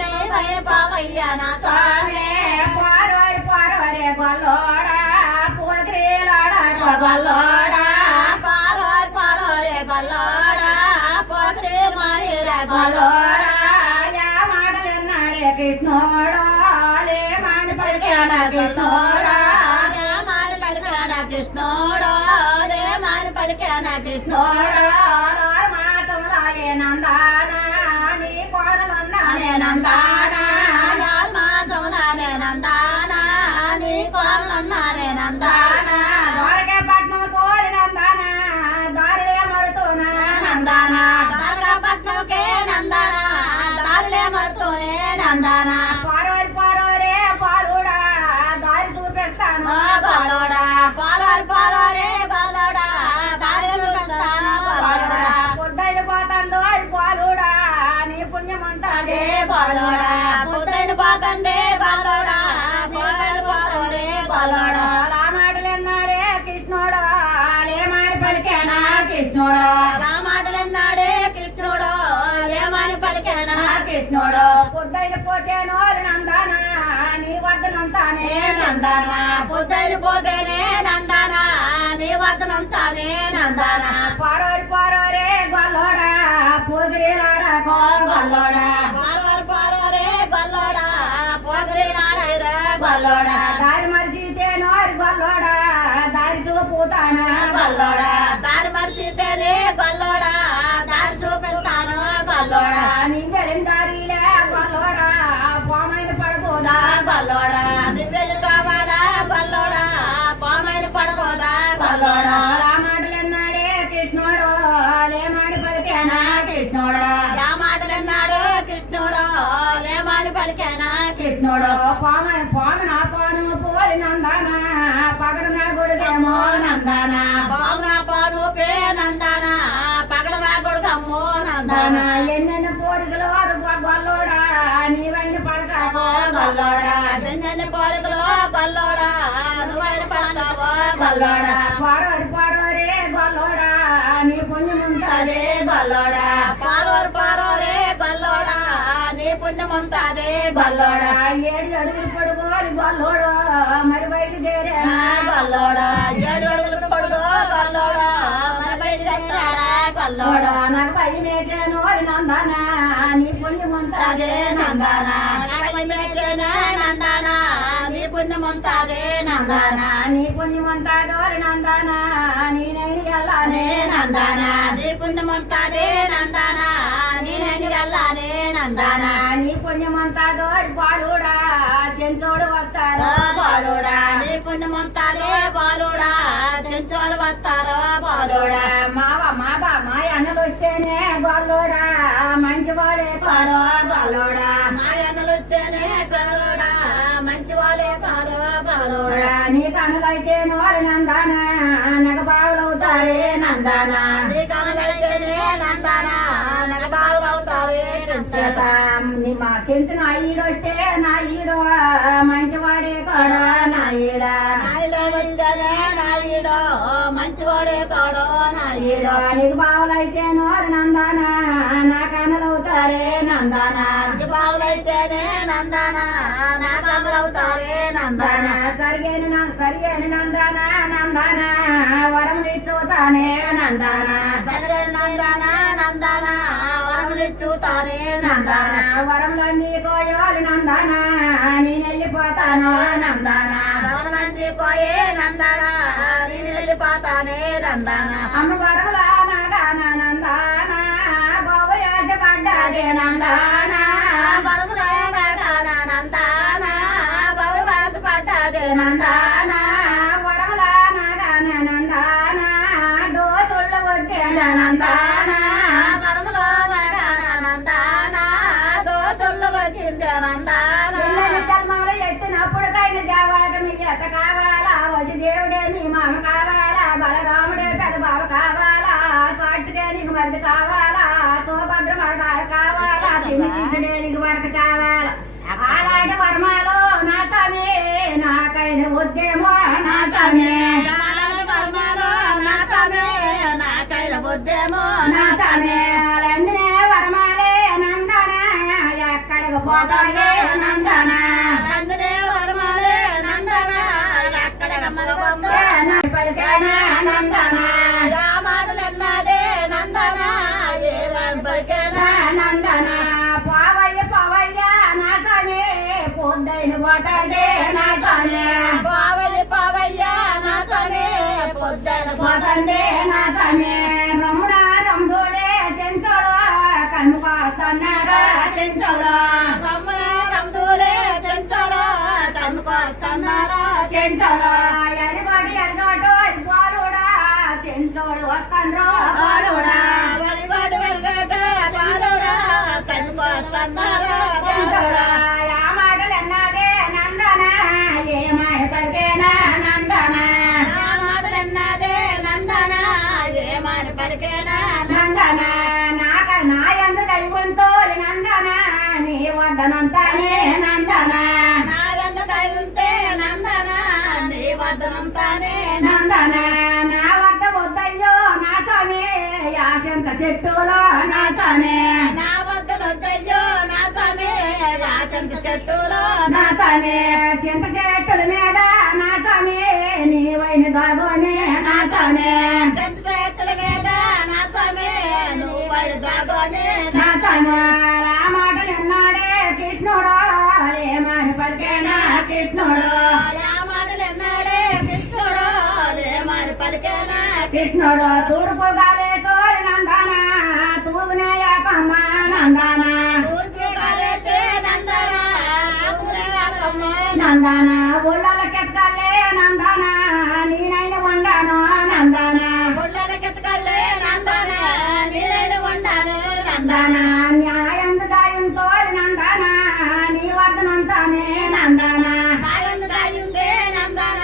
నీ వైన పావయ్య నా స్వామి పారోరి పారోరే గొల్లోడా పోగిరిలాడా గొల్లోడా పారోరి పారోరే గొల్లోడా పోగిరి మారిరా గొల్లోడా యా మాటలన్నాడే కృష్ణోడా లేమాని పలికేనా కృష్ణోడా లేమాని పలికేనా కృష్ణోడా లేమాని పలికేనా కృష్ణోడా 6 మాసములాగే నందన నీ కోనమన్నానే నందన 6 మాసములానే నందన నీ కోనమన్నానే నందన ద్వారకే పట్నం కోరి నందన దారిలే మరుతున్నా నందన ద్వారకా పట్నంకే నందన దారిలే మరుతూనే నందన పారోరి పారోరే పాలుడా దారి చూపే గొల్లోడా పొద్దైన పోతందే గొల్లోడా పొద్దైన పోతోరే గొల్లోడా ఆ మాటలన్నాడే కృష్ణుడు లేమాని పలికేనా కృష్ణుడు ఆ మాటలన్నాడే కృష్ణుడు లేమాని పలికేనా కృష్ణుడు పొద్దైన పోతేనో నందానా నీ వద్దనంతానే నందానా పొద్దైన పోతేనే నందానా నీ వద్దనంతానే నందానా పారోరి పారోరే గొల్లోడా పోగిరేలాడాకో గొల్లోడా పారోరి పారోరే గొల్లోడా పోగిరేలాడైరా గొల్లోడా దారి మరిచితేనో గొల్లోడా దారి చూపుతానా గొల్లోడా దారి మరిచితేనే గొల్లోడా దారి చూపిస్తాను గొల్లోడా నీ వెళ్ళిన దారిలే గొల్లోడా పామైన పడబోదా గొల్లోడా నీ వెళ్ళి కావాలా గొల్లోడా పామైన పడబోదా గొల్లోడా ఆ మాటలన్నాడే కృష్ణుడు లేమాని పలికేనా కృష్ణుడు ఆ మాటలన్నాడు కృష్ణుడు లేమాని పలికేనా కృష్ణుడు పామైన పామున పాను పోలి నందానా పగడన గొడుగేమో నందానా పామున పాను పే నందానా పగడన గొడుగమ్మో నందానా ఎన్నెన్న పోలికలు గొల్లోడా నీవైన పడకావో గొల్లోడా ఎన్నెన్న పోలికలు గొల్లోడా నువ్వైన పడకావో గొల్లోడా పారోరి పారోరే గొల్లోడా నీ పుణ్యముంటాదే గొల్లోడా పారోరి పారోరే గొల్లోడా నీ పుణ్యముంటాదే గొల్లోడా 7 అడుగులు పొడుగోని గొల్లోడా మరి బయలుదేరేనా గొల్లోడా 7 అడుగులు పొడుగు గొల్లోడా మరి బయలుదేరాడా గొల్లోడా నాకు భయం వేసేను నందానా నీ పుణ్యముంటాదే నందానా నాకు భయం వేసేనా నందానా నీ పుణ్యముంటాదే నందానా నీ పుణ్యముంటాదో నందానా నేనైనా ఎల్లానే నందానా నీ పుణ్యముంటాదే నందానా నేనైనా ఎల్లానే నందానా నీ పుణ్యముంటాదో బాలుడా చెంచోడు వస్తారో బాలుడా నీ పుణ్యముంటాదే బాలుడా చెంచోడు వస్తారో బాలుడా మా అన్నలు వస్తేనే గొల్లోడా మంచి వాళ్ళే కారో గొల్లోడా మా అన్నలు వస్తేనే గొల్లోడా మంచి వాళ్ళే కారో గొల్లోడా నీ కనులైతేనో నందానా నగ బావులవుతారే నందానా నీ కనులైతేనే నందానా నగ బావులవుతారే చేత మా సెంచు నా ఈడు వస్తే నా ఈడు మంచివాడే కాడో నా ఈడా నా ఈడో మంచివాడే కాడో నా ఈడో నీకు బావులైతేనో నందానా నా కనులవుతారే నందానా నీకు బావులైతేనే నందానా నా కనులవుతారే నందానా సరిగైన నందానా నందానా వరములిచ్చుతానే నందానా సరిగైన నందానా నందానా వరములిచ్చుతానే నందానా వరములన్నీ కోయోలి నందానా నేను వెళ్ళిపోతాను నందానా వరములన్నీ కోయే నందానా నేను వెళ్ళిపోతానే నందానా అమ్మ వరములా నాగానా నందానా బావయాశ పడ్డాదే నందానా వరములా నాగానా నందానా బావయాశ పడ్డాదే నందానా వరములా నాగానా నందానా దోసుళ్ళ వద్దే నందానా వరములో నాగానా నందానా దోసుళ్ళ వద్దే నందానా జన్మలో ఎత్తినప్పుడు కైన దేవాలకి మీ ఎత్త కావాలా వచ్చి దేవుడే మీ మామ కావాలా బలరాముడే పెద్ద బావ కావాలా సాక్షిగా నీకు మరిది కావాలా సోభద్ర మరదాయ కావాలా తిండే నీకు మరిది కావాలా అలాంటి వర్మాలో నా సమే నాకైన ఉద్యమో నా సమే వర్మాలో నా సమే నాకైన ఉద్యమో నా సమే వాళ్ళందరే వర్మాలే నందనా ఎక్కడికి పోతాగే నందనా అందరే వర్మాలే నందనా ఎక్కడికి పలికేనా నందనా ఆ మాటలన్నదే నందనా ఏ పలికేనా నందనా పావయ్య పావయ్య నా సమే పొద్దైన పోతాదే నా సమే పావయ్య పావయ్య నా సమే పొద్దైన పోతాదే నా సమే రమ్ముడా రంభోలే చెంచోడు కన్ను పాస్తున్నారా చెంచోడు రమ్ముడా రంభోలే చెంచోడు కన్ను పాస్తున్నారా చెంచోడు ఎరివాడి ఎరగాటో బాలుడా చెంచోడు వస్తాను బాలుడా వరివాడు ఎరగాట బాలుడా కన్ను పాస్తున్నారా చెంచోడు ఆ మాటలు ఎన్నాదే నందనా ఏమాయ పలికేనా నందనా ఆ మాటలు ఎన్నాదే నందనా ఏమాయ పలికేనా నందనా నాయందు దైవంతో నందనా నీ వద్దనంతానే నందన నాగన్న దైవుంటే నందన నీ వద్దనంతానే నందన నా వద్ద వద్దయ్యో నా స్వామి యాసంత చెట్టులో నా స్వామి నా వద్దలొద్దయ్యో నా స్వామి యాసంత చెట్టులో నా స్వామి చింత చెట్టుల మీద నా స్వామి నీ వైన దాగోనే నా స్వామి చింత చెట్టుల మీద నా స్వామి నువ్వు వైన దాగోనే నా స్వామి నా మాటలు ఎన్నాడే కృష్ణుడు లేమని పలికేనా కృష్ణుడు నా మాటలు ఎన్నాడే కృష్ణుడు లేమని పలికేనా కృష్ణుడు తూర్పు గాలేసో నందన తూగునేయకమ్మ నందన తూర్పు గాలేసే నందన తూగునేయకమ్మ నందన బుల్లల కెతకల్లే నందన నీనైన వండాను నందన బుల్లల కెతకల్లే నందన నీనైన వండాను నందన న్యాయం దాయంతో నందన నీ వద్దనంతానే నందన న్యాయం దాయుందే నందన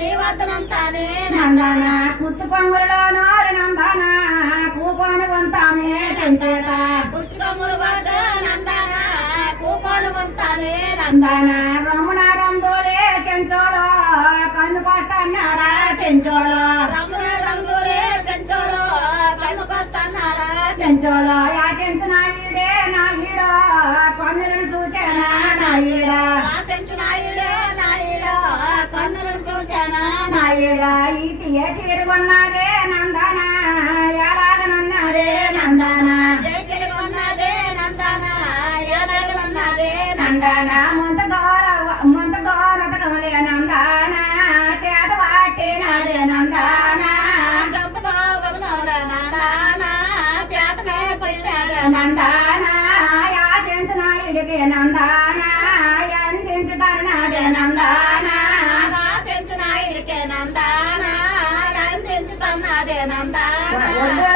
నీ వద్దనంతానే నందన కుచ్చు పొంగులలో నందన కూకోని వంతానే తెంచేత కుచ్చు పొంగులు వద్ద నందన కూకోని వంతానే నందన రమణ రంగులే చెంచోలో కన్ను కోస్తన్నారా చెంచోలో రమణ రంగులే చెంచోలో కన్ను కోస్తన్నారా చెంచోలో యా చెంచు నాయుడే నాయుడో కన్నులను చూచానా నాయుడా ఆ చెంచు నాయుడే నాయుడో కన్నులను చూచానా నాయుడా ఇది ఏ తీరుకున్నదే నందన ఎలాగనున్నదే నందన జై తెలుగున్నదే నందన ఎలాగనున్నదే నందన ముంత గోరత కమలే నందన చేత పట్టినదే నందన చంపగా గమనవలే నందన చేతనే పోయినదే నందన యాసించు నాయుడికి నందన ఎందించు తన్నదే నందన ఆశించు నాయుడికి నందన ఎందించు తన్నదే నందన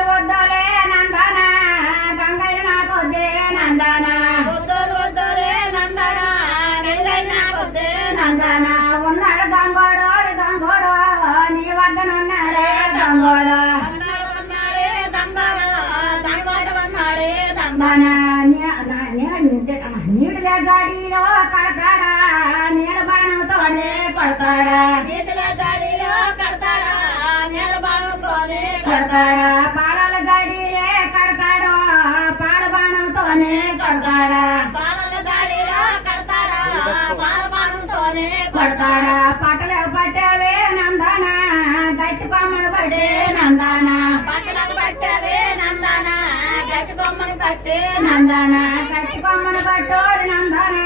వద్దలే నందన గంగయ్య నాకొద్దే నందన వద్దలే నందన గంగయ్య నాకొద్దే నందన ఉన్నాడు గంగోడు గంగోడు నీ వద్దనున్నాడే గంగోడు ఉన్నాడే గంగోడు గంగోడు ఉన్నాడే నందన నీటిలే గాడిలో కడతాడా నీళ్ళ బాణంతోనే పడతాడా నీటిలే గాడిలో కడతాడా నీళ్ళ బాణంతోనే కడతాడా పాలల గాడిలే కడతాడా పాల బాణంతోనే కడతాడా పాలల గాడిలో కడతాడా పాల బాణంతోనే కడతాడా పట్టలకు పట్టావే నందన గట్టి కొమ్మను పట్టే నందన పట్టలకు పట్టావే నందన గట్టి కొమ్మను పట్టే నందన గట్టి కొమ్మను పట్టోడు నందన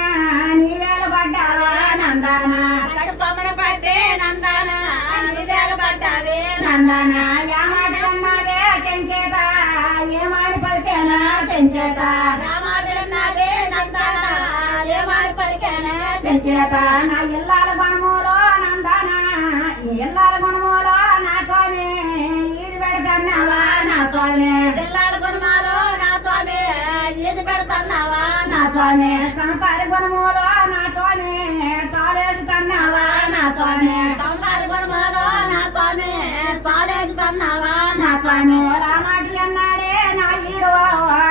నీవేలు పడ్డావా నందన గట్టి కొమ్మను పట్టే నందన నీవేలు పడ్డావే నందన యా మాట కన్నాదే చెంచేత ఏ మాట పలికేనా చెంచేత యా మాట కన్నాదే నందన ఏ మాట పలికేనా చెంచేత నా ఇల్లాల గుణములో నందన ఇల్లాల గుణములో నా స్వామి ఈది పెడతన్నావా నా స్వామి ఇల్లాల గుణములో నా స్వామి ఈది పెడతన్నావా నా స్వామి సంసార గుణములో నా స్వామి సాలేసుతన్నావా నా స్వామి సంసార గుణములో నా స్వామి సాలేసుతన్నావా నా స్వామి రామాటలన్నాడే నా ఈడో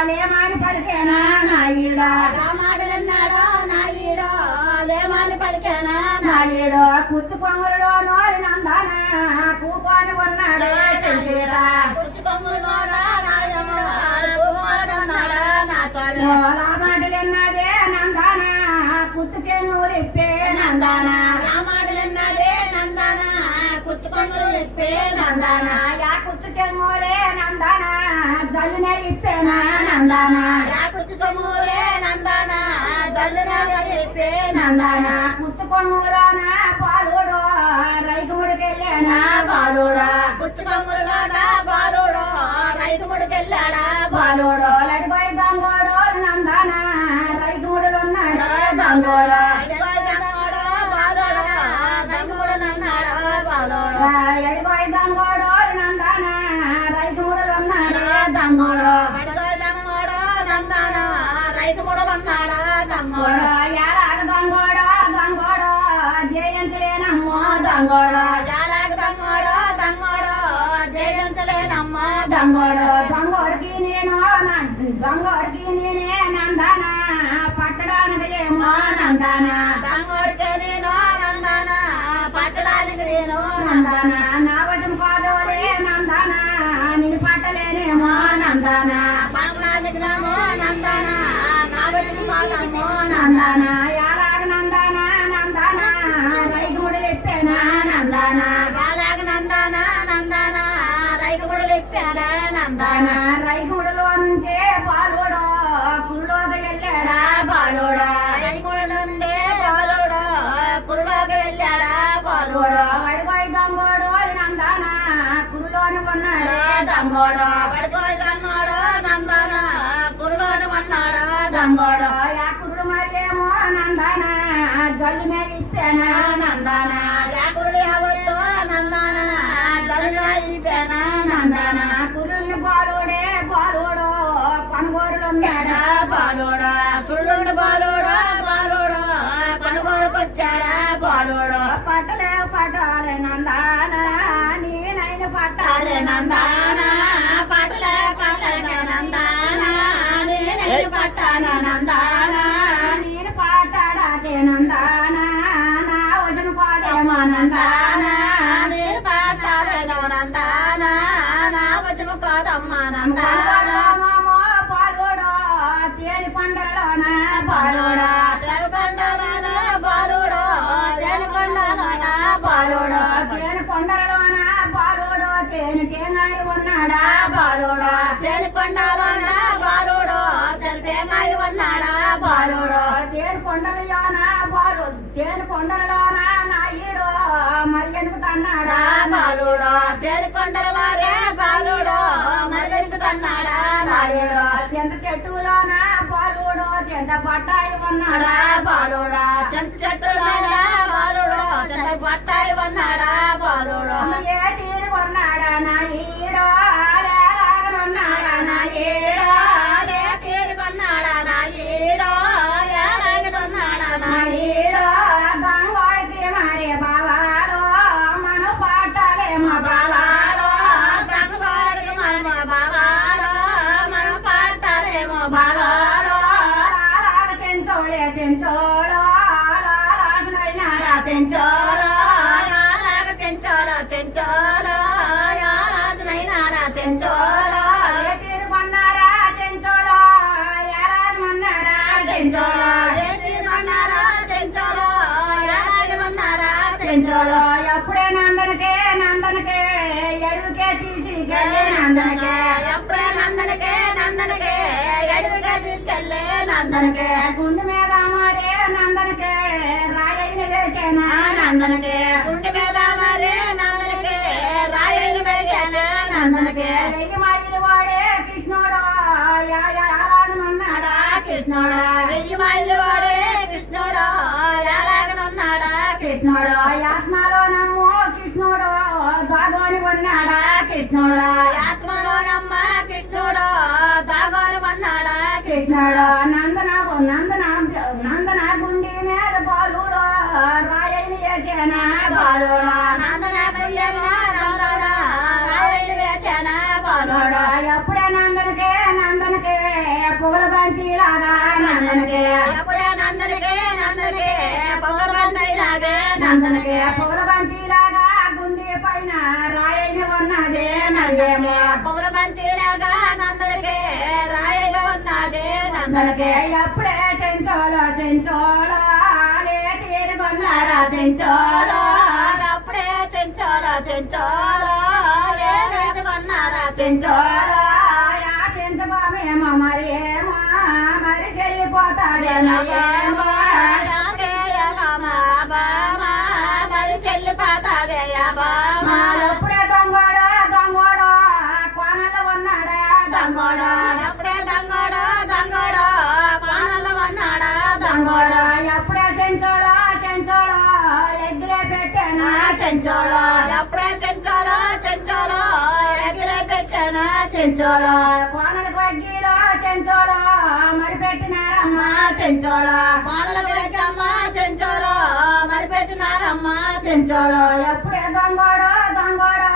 లేమాని పలికేనా నా ఈడో రామాటలన్నాడో నా ఈడో లేమాని పలికేనా నా ఈడో కుచ్చు కొమ్ములలో నోరి నందన కూకొని ఉన్నాడే చెంచేట కుచ్చు కొమ్ములలో రామాటలన్నదే నందన కుచ్చు చెమ్ములిప్పే నందన రామాటలన్నదే నందన కుచ్చు చెమ్ములిప్పే నందన యా కుచ్చు చెమ్ములే నందన జల్లునే ఇప్పేనా నందన యా కుచ్చు చెమ్ములే నందన జల్లునే ఇప్పే నందన కుచ్చు కొమ్ములోన పాలుడు రైకుముడికెళ్ళానా బాలుడా కుచ్చు కొమ్ములోన బాలుడు రైకుముడికెళ్ళాడా బాలుడు లడిగోయ్ గంగోడు నందన రైకుముడున్నాడు గంగోడు ఎడుగోయ్ గంగోడు నందన రైకుముడున్నాడు గంగోడు నందన రైకుముడున్నాడు గంగోడు యాలాగ గంగోడు గంగోడు జయించలేనమ్మో గంగోడు యాలాగ గంగోడు గంగోడు జయించలేనమ్మో గంగోడు గంగోడికి నేనే నందన పట్టడా నందాన దంగోడికే నేను నందాన పట్టడానికి నేను నందాన నా వశం కాదోలే నందాన నేను పట్టలేనేమో నందాన పట్టడానికి నేను నందాన నా వశం కాదమ్మో నందాన యాలాగ నందాన నందాన రైగుముడలు ఎప్పానా నందాన యాలాగ నందాన నందాన రైగుముడలు ఎప్పాడా నందాన రైగుముడలో నుంచే బాలుడో కురులోకి వెళ్ళాడా బాలుడా రైగుముడలో నుండే బాలుడో కురులోకి వెళ్ళాడా బాలుడో వడిగోయి దొంగోడు నందాన కురులోని కొన్నాడా దొంగోడు వడిగోయి దొంగోడు నందాన కురులోని కొన్నాడా దొంగోడు యా కురుడు మరియేమో నందాన జల్లునే ఇప్పానా నందాన యా కురుడు యావత్తు నందాన జల్లునే ఇప్పానా నందాన కురుల్ని బాలుడే బాలుడు కొనుగోరులు ఉన్నాడా బాలుడు కురుడు బాలుడు బాలుడు కొనుగోరుకు వచ్చాడా బాలుడు పట్టలే పట్టాలే నందాన నేనైన పట్టాలే నందాన పట్టలే పట్టాలే నందాన నేనైన పట్టాలే నందాన నేను పాటాడాకే నందాన నా వచన పాడేమో నందాన నేను పాటాలేనో నందాన నా వచన కాదమ్మా నందాన బాలుడో తేరి కొండలోన బాలుడా తేరి కొండలోన బాలుడో తేరి కొండలోన బాలుడో తేరి కొండలోన బాలుడో తేని తేనాయి ఉన్నాడా బాలుడో తేరి కొండలోన బాలుడో తేని తేనాయి ఉన్నాడా బాలుడో తేరి కొండలలోన బాలు తేరి కొండలలోన నాయుడో మరి ఎందుకు తన్నాడా బాలుడో తేరి కొండలలోనే బాలుడో మరి ఎందుకు తన్నాడా నాయుడో చింత చెట్టులోన బాలుడో చింత పట్టాయి ఉన్నాడా బాలుడా చింత చెట్టులోన బాలుడో చింత పట్టాయి ఉన్నాడా బాలుడో ఏ తీరు కొన్నాడా నాయుడో లేలాగనున్నాడా నాయుడో ఏ తీరు కొన్నాడా నాయుడో ఎలాగనున్నాడా నాయుడో గంగోడికి మారే బావాలో మన పాటాలేమో బావాలో గంగోడికి మన బావాలో మన పాటాలేమో బావాలో లాలాగ చెంచోళే చెంచోళో లాలాసనైనారా చెంచోళో లాలాగ చెంచోళో చెంచోళో లాలాసనైనారా చెంచోళో ఏ తీరు కొన్నారా చెంచోళో ఎలాగమన్నారా చెంచోళో ఏ తీరు కొన్నారా చెంచోళో ఎలాగమన్నారా చెంచోళో ఎప్పుడే నందనకే నందనకే ఎడుగుకే తీసుకెళ్ళే నందనకే ఎప్పుడే నందనకే నందనకే ఎడుగుకే తీసుకెళ్ళే నందనకే గుండె మీద మారే నందనకే రాయైన వేసేనా నందనకే గుండె మీద మారే నందనకే రాయైన వేసేనా నందనకే వెయ్యి మైలు వాడే కృష్ణుడు యాలాగనున్నాడా కృష్ణుడు వెయ్యి మైలు వాడే కృష్ణుడు యాలాగనున్నాడా కృష్ణుడు ఆత్మలో నమ్ము కృష్ణుడు దాగోని ఉన్నాడా కృష్ణుడు ఆత్మలో నమ్మ కృష్ణుడు దాగోని ఉన్నాడా కృష్ణుడు నందనాకు నందన గుండి మీద బాలుడు రాయని వేసేనా బాలుడు నందన నందన రాయని వేసేనా బాలుడు ఎప్పుడే నందనకే పువ్వుల బంతి లాగా నందనకే ఎప్పుడే నందనకే పువ్వుల బంతి లాగా నందనకే పువ్వుల బంతి లాగా గుండె పైన రాయని ఉన్నదే నందేమో పువ్వుల బంతి లాగా నందనకే రాయని ఉన్నదే నందనకే ఎప్పుడే చెంచోలో చెంచోలో లేటి కొన్నారా చెంచోలో అప్పుడే చెంచోలో చెంచోలో లేటి కొన్నారా చెంచోలో యా చెంచబామేమో మరి ఏమో మరి చెల్లిపోతాడేమో ఏమో మరి చెల్లిపోతాదే బామా ఎప్పుడే దొంగోడు దొంగోడు కోనల్లో ఉన్నాడా దొంగోడు ఎప్పుడే దొంగోడు దొంగోడు కోనల్లో ఉన్నాడా దొంగోడు ఎప్పుడే చెంచోలో చెంచోలో ఎగ్గులే పెట్టానా చెంచోలో ఎప్పుడే చెంచోలో చెంచోలో ఎగ్గులే పెట్టానా చెంచోలో కోనలకు అగ్గిలో చెంచోలో మరి పెట్టినారమ్మా చెంచోలో కోనలకు అగ్గమ్మ చెంచోలో మరి పెట్టినారమ్మా చెంచోలో ఎప్పుడే దొంగోడు దొంగోడు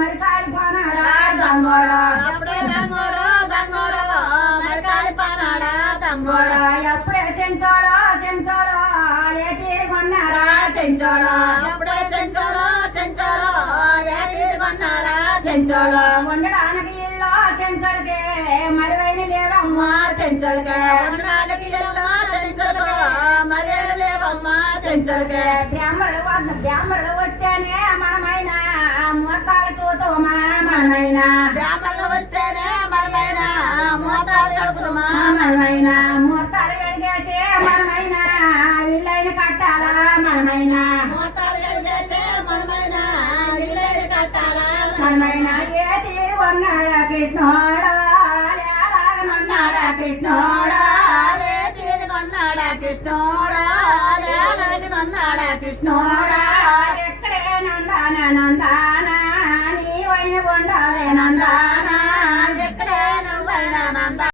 మరి కాలిపోనాడా దొంగోడు ఎప్పుడే దొంగోడు దొంగోడు మరి కాలిపోనాడా దొంగోడు ఎప్పుడే చెంచోలో చెంచోలో చెంచోలో అప్పుడే చెంచోలో చెంచోలో ఏ తీరు కొన్నారా చెంచోలో ఉండడానికి ఇల్లు చెంచోలకే మరివైన లేవమ్మా చెంచోలకే ఉండడానికి ఇల్లు చెంచోలకే మరివైన లేవమ్మా చెంచోలకే బ్రాహ్మణులు వస్తేనే మనమైన ముహూర్తాలు చూద్దామా మనమైన బ్రాహ్మణులు వస్తేనే మనమైన ముహూర్తాలు చదువుతామా మనమైన ముహూర్తాలు అడిగేసి మనమైన ఇల్లైన కట్టాలా మనమైన ముహూర్తాలు అడిగేసి మనమైన ఇల్లైన కట్టాలా మనమైన ఏ తీరు ఉన్నాడా కృష్ణోడా లేలాగనున్నాడా కృష్ణోడా ఏ తీరు కొన్నాడా కృష్ణోడా లేలాగనున్నాడా కృష్ణోడా ఎక్కడే నందానా నందానా నీవైన ఉండాలే నందానా ఎక్కడే నువ్వైనా నందా